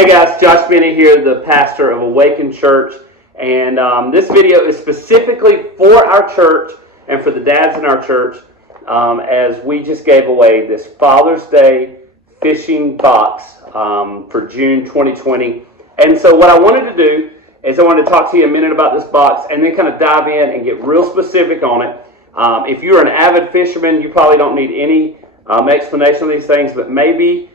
Hey guys, Josh Bennett here, the pastor of Awaken Church, and this video is specifically for our church and for the dads in our church, as we just gave away this Father's Day fishing box for June 2020. And so what I wanted to do is I wanted to talk to you a minute about this box and then kind of dive in and get real specific on it. If you're an avid fisherman, you probably don't need any explanation of these things, but maybe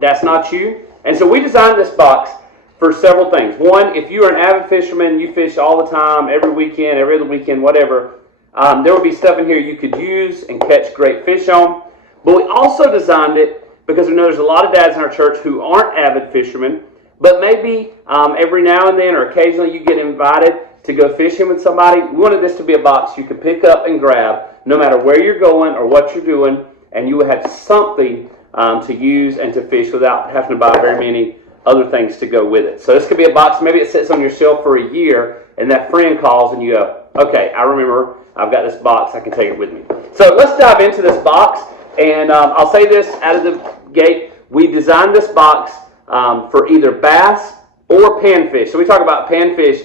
that's not you. And so we designed this box for several things. One, if you're an avid fisherman, you fish all the time, every weekend, every other weekend, whatever, there will be stuff in here you could use and catch great fish on. But we also designed it because we know there's a lot of dads in our church who aren't avid fishermen, but maybe every now and then or occasionally you get invited to go fishing with somebody. We wanted this to be a box you could pick up and grab no matter where you're going or what you're doing, and you would have something to use and to fish without having to buy very many other things to go with it. So this could be a box, maybe it sits on your shelf for a year, and that friend calls and you go, okay, I remember, I've got this box, I can take it with me. So let's dive into this box, and I'll say this out of the gate, we designed this box for either bass or panfish. So we talk about panfish,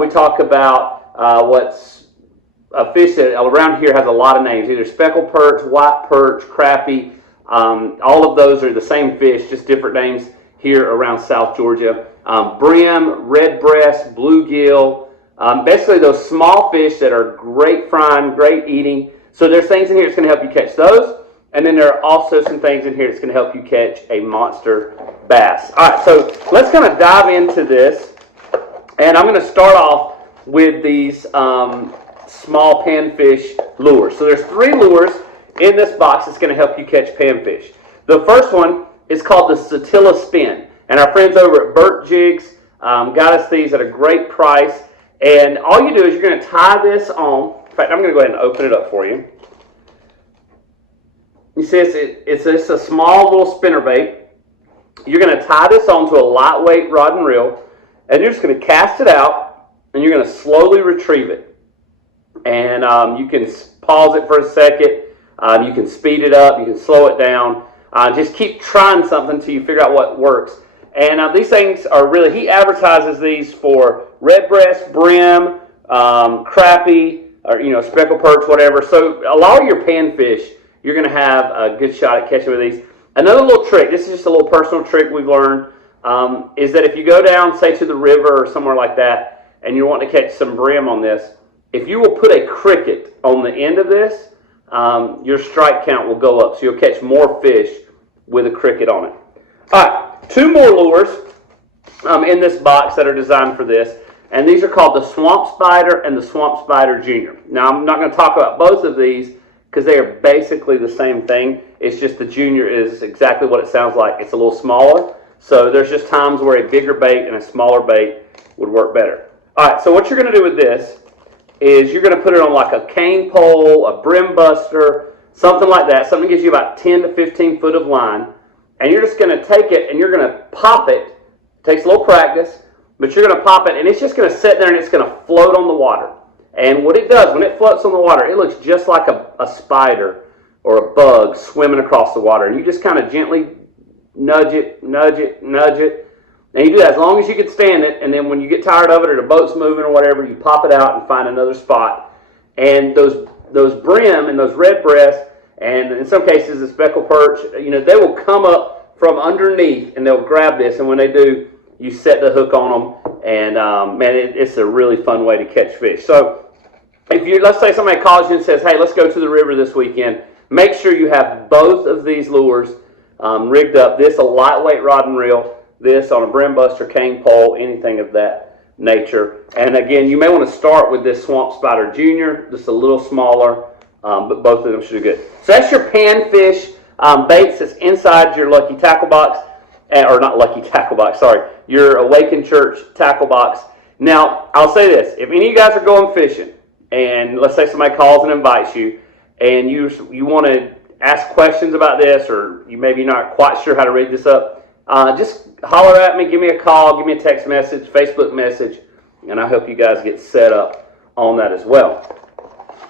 we talk about what's a fish that around here has a lot of names, either speckled perch, white perch, crappie. All of those are the same fish, just different names here around South Georgia. Brim, red breast, bluegill, basically those small fish that are great frying, great eating. So there's things in here that's going to help you catch those. And then there are also some things in here that's going to help you catch a monster bass. All right, so let's kind of dive into this. And I'm going to start off with these small panfish lures. So there's 3 lures in this box that's going to help you catch panfish. The first one is called the Satilla Spin. And our friends over at Burt Jigs got us these at a great price. And all you do is you're going to tie this on. In fact, I'm going to go ahead and open it up for you. You see, it's just a small little spinnerbait. You're going to tie this onto a lightweight rod and reel. And you're just going to cast it out. And you're going to slowly retrieve it. And you can pause it for a second. You can speed it up, you can slow it down. Just keep trying something until you figure out what works. And these things are really, he advertises these for red breast, brim, crappie, or speckled perch, whatever. So a lot of your panfish, you're going to have a good shot at catching with these. Another little trick, this is just a little personal trick we've learned, is that if you go down, say to the river or somewhere like that, and you want to catch some brim on this, if you will put a cricket on the end of this, your strike count will go up, so you'll catch more fish with a cricket on it. All right, 2 more lures in this box that are designed for this, and these are called the Swamp Spider and the Swamp Spider Junior. Now, I'm not going to talk about both of these because they are basically the same thing. It's just the Junior is exactly what it sounds like. It's a little smaller, so there's just times where a bigger bait and a smaller bait would work better. All right, so what you're going to do with this is you're going to put it on like a cane pole, a brim buster, something like that. Something that gives you about 10 to 15 foot of line. And you're just going to take it and you're going to pop it. It takes a little practice, but you're going to pop it and it's just going to sit there and it's going to float on the water. And what it does, when it floats on the water, it looks just like a spider or a bug swimming across the water. And you just kind of gently nudge it, nudge it, nudge it. And you do that as long as you can stand it, and then when you get tired of it or the boat's moving or whatever, you pop it out and find another spot. And those brim and those red breasts, and in some cases the speckled perch, they will come up from underneath and they'll grab this. And when they do, you set the hook on them, and it's a really fun way to catch fish. So let's say somebody calls you and says, hey, let's go to the river this weekend. Make sure you have both of these lures rigged up. This a lightweight rod and reel. This on a brim buster, cane pole, anything of that nature. And again, you may want to start with this Swamp Spider Junior, just a little smaller, but both of them should be good. So that's your panfish baits that's inside your Lucky Tackle Box, or not Lucky Tackle Box, sorry, your Awaken Church tackle box. Now, I'll say this, if any of you guys are going fishing, and let's say somebody calls and invites you, and you want to ask questions about this, or you maybe not quite sure how to rig this up, just holler at me, give me a call, give me a text message, Facebook message, and I hope you guys get set up on that as well.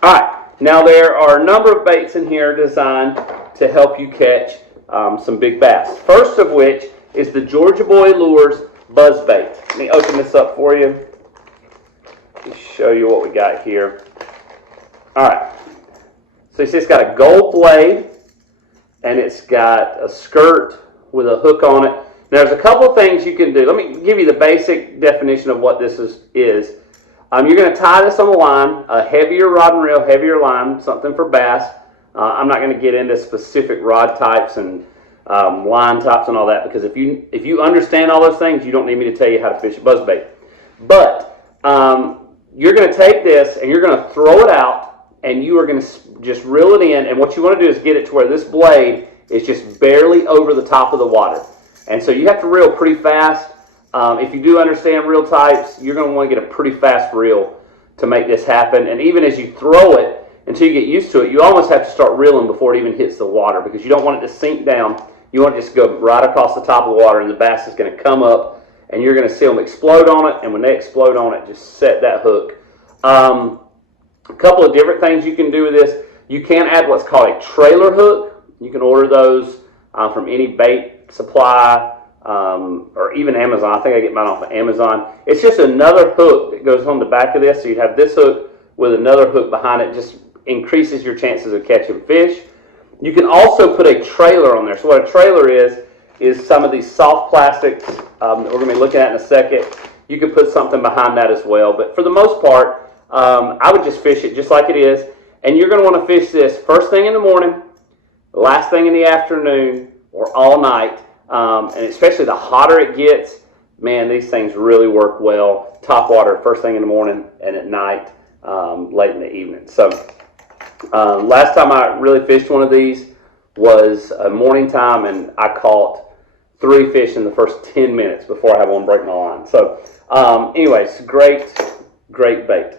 All right, now there are a number of baits in here designed to help you catch some big bass. First of which is the Georgia Boy Lures Buzz Bait. Let me open this up for you. Let me show you what we got here. All right. So you see it's got a gold blade, and it's got a skirt with a hook on it. Now, there's a couple of things you can do. Let me give you the basic definition of what this is. You're going to tie this on the line, a heavier rod and reel, heavier line, something for bass. I'm not going to get into specific rod types and line types and all that, because if you understand all those things, you don't need me to tell you how to fish a buzzbait. But you're going to take this and you're going to throw it out, and you are going to just reel it in. And what you want to do is get it to where this blade is just barely over the top of the water. And so you have to reel pretty fast. If you do understand reel types, you're going to want to get a pretty fast reel to make this happen. And even as you throw it, until you get used to it, you almost have to start reeling before it even hits the water, because you don't want it to sink down. You want it to just go right across the top of the water, and the bass is going to come up, and you're going to see them explode on it. And when they explode on it, just set that hook. A couple of different things you can do with this. You can add what's called a trailer hook. You can order those from any bait supply, or even Amazon. I think I get mine off of Amazon. It's just another hook that goes on the back of this. So you have this hook with another hook behind it. Just increases your chances of catching fish. You can also put a trailer on there. So what a trailer is some of these soft plastics that we're going to be looking at in a second. You can put something behind that as well. But for the most part, I would just fish it just like it is. And you're going to want to fish this first thing in the morning, last thing in the afternoon, or all night. And especially the hotter it gets, man, these things really work well. Top water first thing in the morning and at night, late in the evening. So last time I really fished one of these was a morning time, and I caught 3 fish in the first 10 minutes before I had one break my line. So anyways, great bait.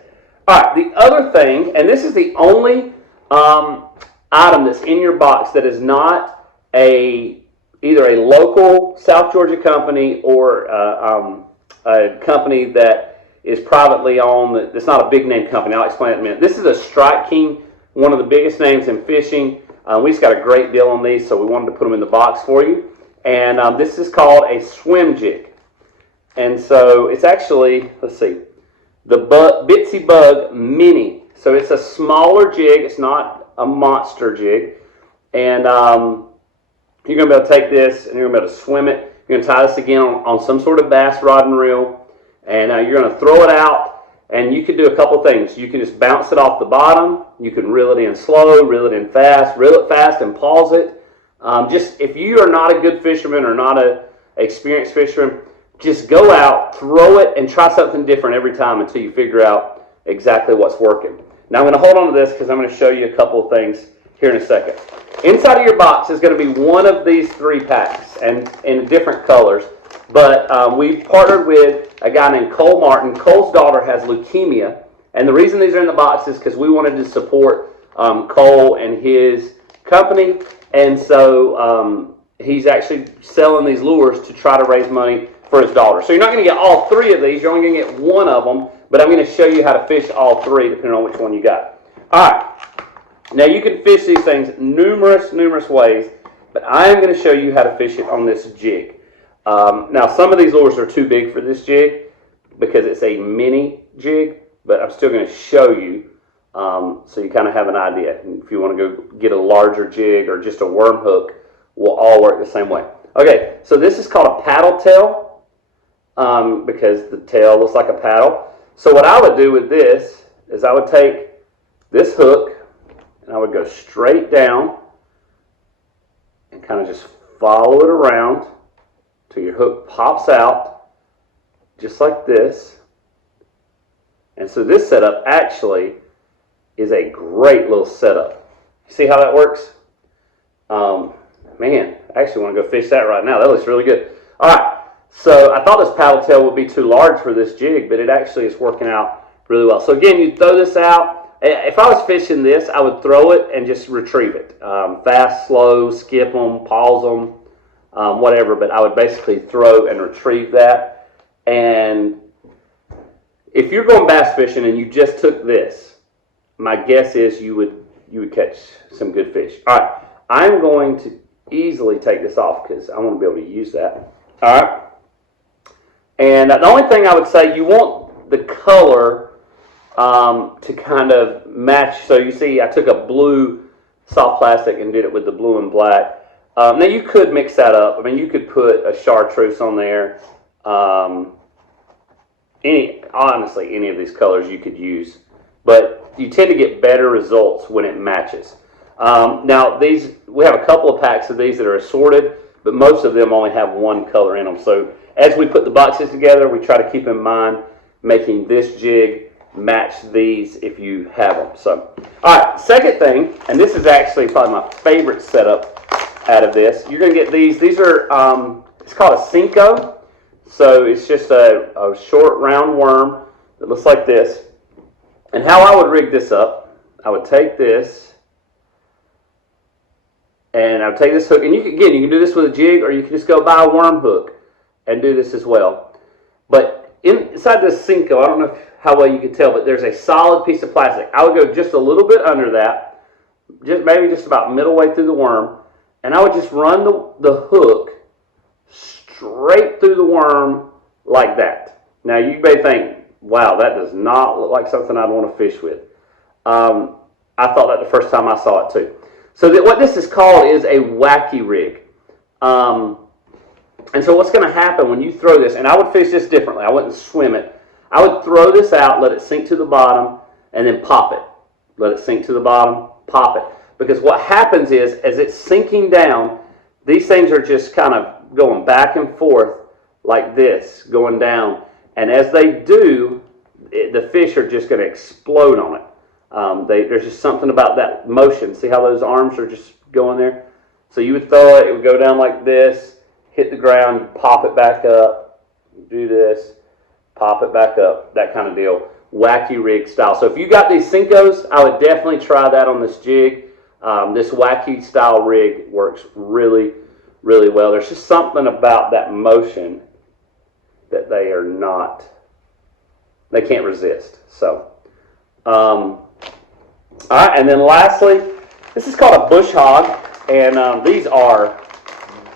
All right, the other thing, and this is the only item that's in your box that is not either a local South Georgia company or a company that is privately owned. That's not a big name company. I'll explain it in a minute. This is a Strike King, one of the biggest names in fishing. We just got a great deal on these, so we wanted to put them in the box for you. And this is called a swim jig. And so it's actually, let's see, the Bitsy Bug Mini. So it's a smaller jig. It's not a monster jig. And you're going to be able to take this and you're going to be able to swim it. You're going to tie this again on some sort of bass rod and reel. And you're going to throw it out. And you can do a couple things. You can just bounce it off the bottom. You can reel it in slow, reel it in fast, reel it fast and pause it. Just if you are not a good fisherman or not an experienced fisherman, just go out, throw it, and try something different every time until you figure out exactly what's working. Now I'm going to hold on to this because I'm going to show you a couple of things here in a second. Inside of your box is going to be one of these 3 packs, and in different colors. But we partnered with a guy named Cole Martin. Cole's daughter has leukemia, and the reason these are in the box is because we wanted to support Cole and his company, and so he's actually selling these lures to try to raise money for his daughter. So you're not going to get all 3 of these. You're only going to get one of them, but I'm going to show you how to fish all 3 depending on which one you got. All right. Now you can fish these things numerous ways, but I am going to show you how to fish it on this jig. Now some of these lures are too big for this jig because it's a mini jig, but I'm still going to show you so you kind of have an idea. And if you want to go get a larger jig or just a worm hook, will all work the same way. Okay, so this is called a paddle tail because the tail looks like a paddle. So what I would do with this is I would take this hook and I would go straight down and kind of just follow it around till your hook pops out just like this. And so this setup actually is a great little setup. See how that works? Man, I actually want to go fish that right now. That looks really good. All right, so I thought this paddle tail would be too large for this jig, but it actually is working out really well. So again, you throw this out. If I was fishing this, I would throw it and just retrieve it. Fast, slow, skip them, pause them, whatever, but I would basically throw and retrieve that. And if you're going bass fishing and you just took this, my guess is you would catch some good fish. All right, I'm going to easily take this off because I want to be able to use that. All right. And the only thing I would say, you want the color to kind of match. So you see, I took a blue soft plastic and did it with the blue and black. Now you could mix that up. I mean, you could put a chartreuse on there. Honestly, any of these colors you could use, but you tend to get better results when it matches. Now we have a couple of packs of these that are assorted, but most of them only have one color in them. So as we put the boxes together, we try to keep in mind making this jig match these if you have them. So, all right, second thing, and this is actually probably my favorite setup out of this. You're going to get these. These are, it's called a Cinco. So it's just a short round worm that looks like this. And how I would rig this up, I would take this, and I would take this hook, and you can do this with a jig, or you can just go buy a worm hook and do this as well. But inside this Cinco, I don't know how well you can tell, but there's a solid piece of plastic. I would go just a little bit under that, maybe just about middle way through the worm, and I would just run the hook straight through the worm like that. Now you may think, wow, that does not look like something I'd want to fish with. I thought that the first time I saw it too. So what this is called is a wacky rig. And so what's going to happen when you throw this, and I would fish this differently. I wouldn't swim it. I would throw this out, let it sink to the bottom, and then pop it. Let it sink to the bottom, pop it. Because what happens is, as it's sinking down, these things are just kind of going back and forth like this, going down. And as they do, the fish are just going to explode on it. There's just something about that motion. See how those arms are just going there? So you would throw it, it would go down like this, hit the ground, pop it back up, do this, pop it back up, that kind of deal. Wacky rig style. So if you got these Cincos, I would definitely try that on this jig. This wacky style rig works really, really well. There's just something about that motion that they can't resist. So, all right, and then lastly, this is called a bush hog, and these are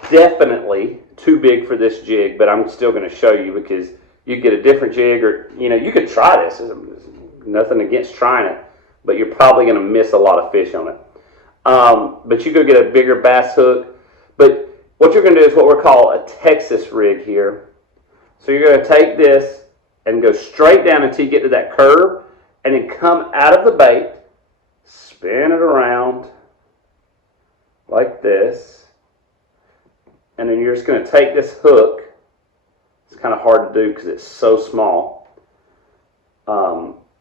definitely too big for this jig, but I'm still going to show you because you get a different jig, or you could try this. There's nothing against trying it, but you're probably going to miss a lot of fish on it. But you go get a bigger bass hook. But what you're going to do is what we're calling a Texas rig here. So you're going to take this and go straight down until you get to that curve, and then come out of the bait, spin it around like this, and then you're just going to take this hook. It's kind of hard to do because it's so small.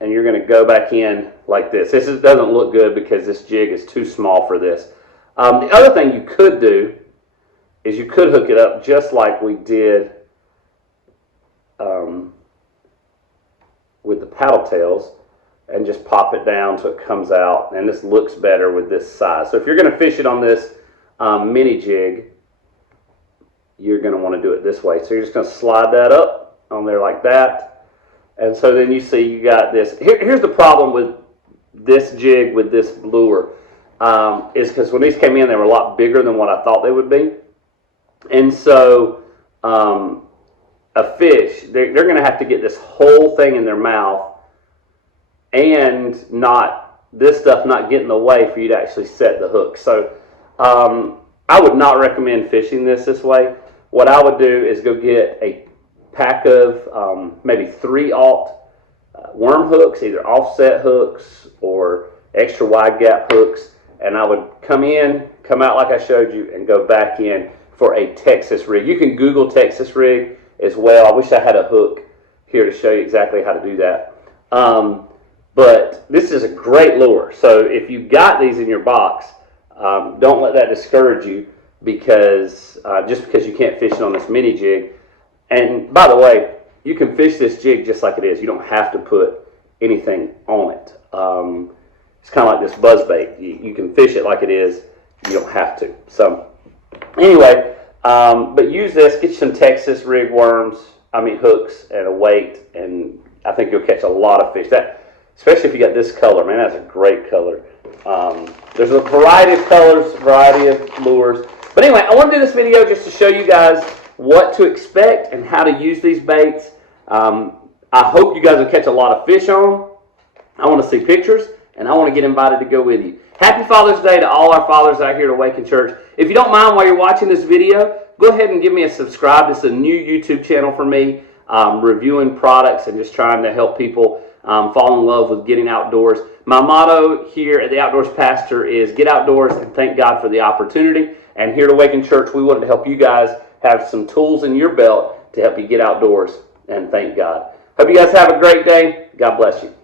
And you're going to go back in like this. This doesn't look good because this jig is too small for this. The other thing you could do is you could hook it up just like we did with the paddle tails, and just pop it down so it comes out, and this looks better with this size. So if you're going to fish it on this mini jig, you're going to want to do it this way. So you're just going to slide that up on there like that. And so then you see you got this. Here's the problem with this jig with this lure, is because when these came in, they were a lot bigger than what I thought they would be. And so a fish, they're going to have to get this whole thing in their mouth, and this stuff not get in the way for you to actually set the hook. So I would not recommend fishing this way. What I would do is go get a pack of maybe 3/0 worm hooks, either offset hooks or extra wide gap hooks, and I would come in, come out like I showed you, and go back in for a Texas rig. You can Google Texas rig as well. I wish I had a hook here to show you exactly how to do that. But this is a great lure. So if you got these in your box, don't let that discourage you because just because you can't fish it on this mini jig. And by the way, you can fish this jig just like it is. You don't have to put anything on it. It's kind of like this buzzbait. You can fish it like it is. You don't have to. So anyway, but use this. Get you some Texas rig hooks and a weight, and I think you'll catch a lot of fish. Especially if you got this color, man, that's a great color. There's a variety of colors, variety of lures. But anyway, I want to do this video just to show you guys what to expect and how to use these baits. I hope you guys will catch a lot of fish on them. I want to see pictures, and I want to get invited to go with you. Happy Father's Day to all our fathers out here at Awaken Church. If you don't mind, while you're watching this video, go ahead and give me a subscribe. This is a new YouTube channel for me, reviewing products and just trying to help people fall in love with getting outdoors. My motto here at the Outdoors Pastor is get outdoors and thank God for the opportunity. And here at Awaken Church, we wanted to help you guys have some tools in your belt to help you get outdoors and thank God. Hope you guys have a great day. God bless you.